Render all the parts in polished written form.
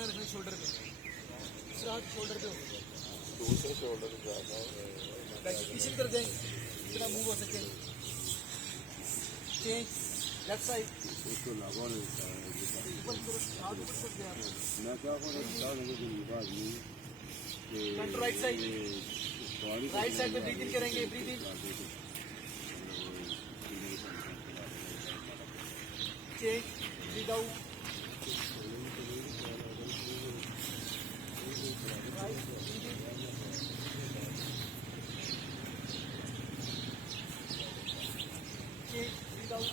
ध्यान रखना शोल्डर पे, दूसरा हाथ शोल्डर पे हो, दूसरे शोल्डर पे ज़्यादा बैक पीछे की तरफ जाएंगे, इतना मूव हो सके। चेंज लेफ्ट साइड, इसको लगा नहीं ऊपर की तरफ हाथ ऊपर कर दिया, मैं क्या करूँ बात नहीं फ्रंट राइट साइड पे ब्रीथ इन करेंगे, breathe in, change, breathe out, change, breathe out,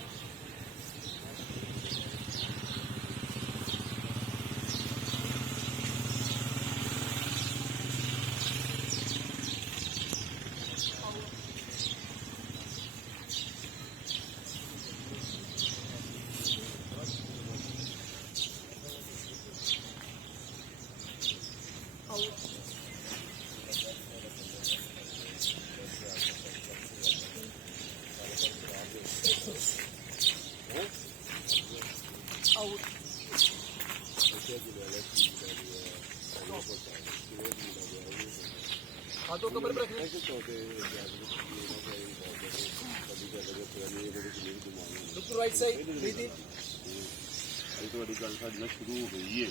out, हाथों कमर पर रखना, look to right side, breathe in, ਤੁਹਾਡੀ ਗੱਲ ਸਾਡੀ ਨਾਲ ਸ਼ੁਰੂ ਹੋ ਗਈ ਹੈ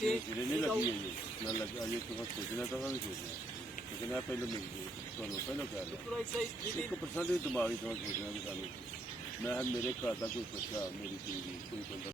चेंज, ਜਿਹੜੇ ਨਹੀਂ ਲੱਗੀ ਹੈ ਨਾ ਲੱਗਾ ਇਹ ਤਾਂ ਸੋਚਣਾ ਤਾਂ ਵੀ ਸੋਚਣਾ ਲੇਕਿਨ ਇਹ ਪਹਿਲਾਂ ਮਿਲ ਤੁਹਾਨੂੰ ਪਹਿਲਾਂ ਕਹਿ look to right side, breathe in, 1% ਵੀ ਦਿਮਾਗ ਹੀ ਤੁਹਾਨੂੰ ਸੋਚਣਾ ਕਿ ਸਾਨੂੰ ਮੈਂ ਮੇਰੇ ਘਰ ਦਾ ਕੋਈ ਬੱਚਾ ਮੇਰੀ ਧੀ ਕੋਈ ਬੰਦਾ